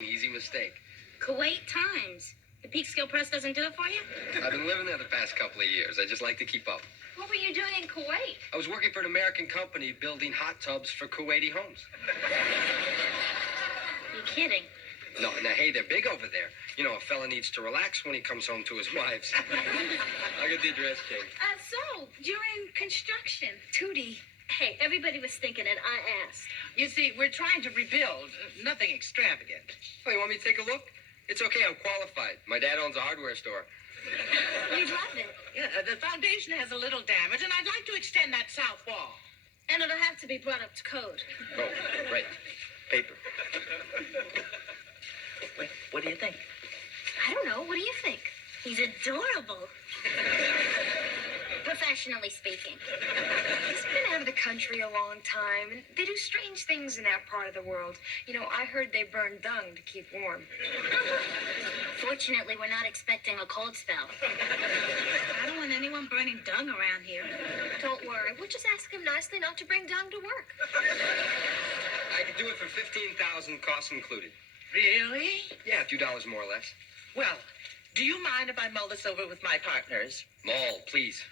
Easy mistake. Kuwait Times. The Peekskill Press doesn't do it for you? I've been living there the past couple of years. I just like to keep up. What were you doing in Kuwait? I was working for an American company building hot tubs for Kuwaiti homes. You're kidding. No, now, hey, they're big over there. You know, a fella needs to relax when he comes home to his wives. I'll get the address changed. So, you're in construction. Tootie. Hey, everybody was thinking it. I asked. You see, we're trying to rebuild. Nothing extravagant. Oh, you want me to take a look? It's okay, I'm qualified. My dad owns a hardware store. You'd love it. Yeah, the foundation has a little damage, and I'd like to extend that south wall. And it'll have to be brought up to code. Oh, right. Paper. Wait, what do you think? I don't know. What do you think? He's adorable. Professionally speaking. He's been out of the country a long time, and they do strange things in that part of the world. You know, I heard they burn dung to keep warm. Fortunately, we're not expecting a cold spell. I don't want anyone burning dung around here. Don't worry. We'll just ask him nicely not to bring dung to work. I could do it for $15,000, costs included. Really? Yeah, a few dollars more or less. Well, do you mind if I mull this over with my partners? Mull, please.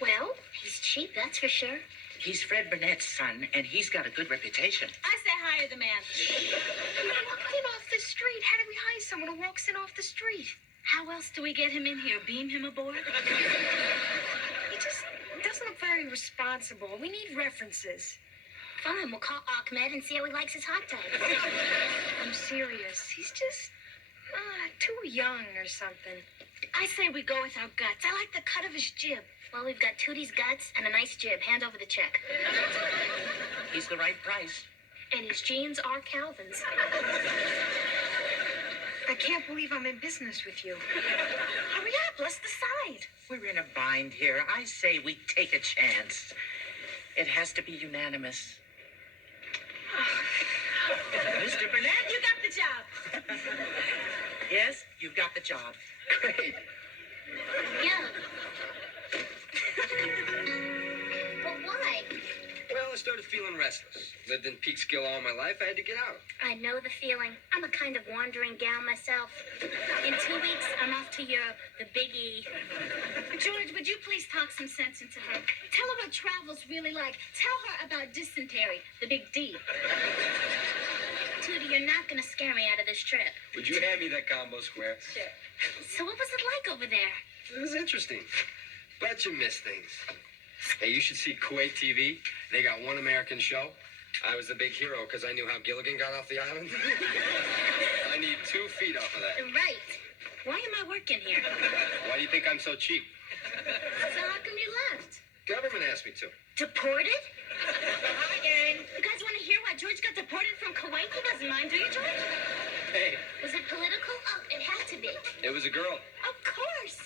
Well, he's cheap, that's for sure. He's Fred Burnett's son, and he's got a good reputation. I say hire the man. Walking off the street. How do we hire someone who walks in off the street? How else do we get him in here? Beam him aboard? He just doesn't look very responsible. We need references. Fine, we'll call Ahmed and see how he likes his hot tub. I'm serious. He's just too young or something. I say we go with our guts. I like the cut of his jib. Well, we've got Tootie's guts and a nice jib. Hand over the check. He's the right price. And his jeans are Calvin's. I can't believe I'm in business with you. Hurry up, let's decide. We're in a bind here. I say we take a chance. It has to be unanimous. Mr. Burnett, You got the job. yes, you've got the job. Great. Yeah. But why? Well, I started feeling restless. Lived in Peekskill all my life. I had to get out. I know the feeling. I'm a kind of wandering gal myself. In 2 weeks, I'm off to Europe, the Big E. George, would you please talk some sense into her? Tell her what travel's really like. Tell her about dysentery, the Big D. Tootie, you're not going to scare me out of this trip. Would you hand me that combo square? Sure. So what was it like over there? It was interesting. But you miss things. Hey, you should see Kuwait TV. They got one American show. I was the big hero because I knew how Gilligan got off the island. I need 2 feet off of that. Right. Why am I working here? Why do you think I'm so cheap? So how come you left? Government asked me to. Deported? Hi, gang. You guys want to hear why George got deported from Kuwait? He doesn't mind, do you, George? Hey, Was it political? Oh, it had to be. it was a girl. Of course.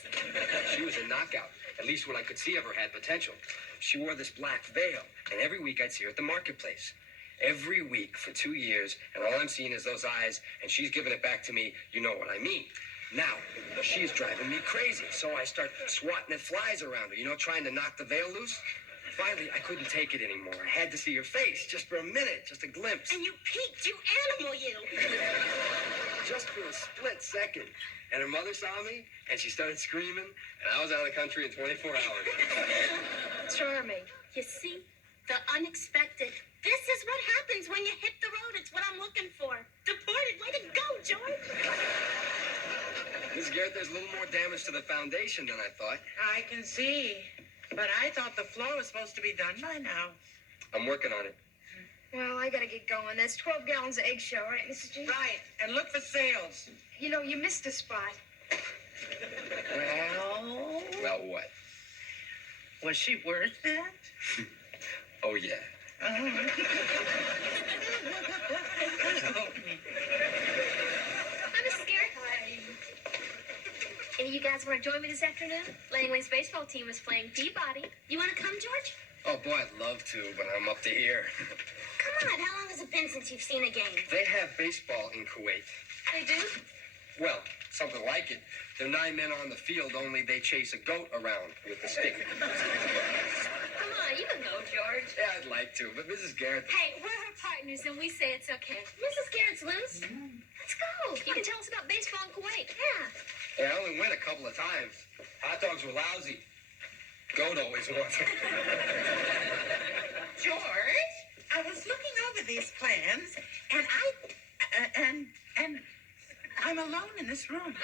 She was a knockout. At least what I could see of her had potential. She wore this black veil, and every week I'd see her at the marketplace. Every week for 2 years, and all I'm seeing is those eyes, and she's giving it back to me. You know what I mean. Now, she is driving me crazy, so I start swatting at flies around her, you know, trying to knock the veil loose. Finally, I couldn't take it anymore. I had to see her face, just for a minute, just a glimpse. And you peeked, you animal, you. Just for a split second. And her mother saw me, and she started screaming, and I was out of the country in 24 hours. Charming. You see? The unexpected. This is what happens when you hit the road. It's what I'm looking for. Deported. Way to go, George. Miss Garrett, there's a little more damage to the foundation than I thought. I can see. But I thought the floor was supposed to be done by now. I'm working on it. Well, I gotta get going. That's 12 gallons of eggshell, right, Mrs. G? Right, and look for sales. You know, you missed a spot. Well, Well, what? was she worth that? Oh, yeah. Uh-huh. I'm scared. Hey, you guys want to join me this afternoon? Langley's baseball team is playing Peabody. You want to come, George? Oh, boy, I'd love to, but I'm up to here. Come on. How long has it been since you've seen a game? They have baseball in Kuwait. They do? Well, something like it. They're 9 men on the field, only they chase a goat around with a stick. Come on, you can go, George. Yeah, I'd like to, but Mrs. Garrett... Hey, we're her partners, and we say it's okay. Mrs. Garrett's loose. Let's go. You can tell us about baseball in Kuwait. Yeah. Yeah, I only went a couple of times. Hot dogs were lousy. Goat always won. George, I was looking over these plans, and I'm alone in this room.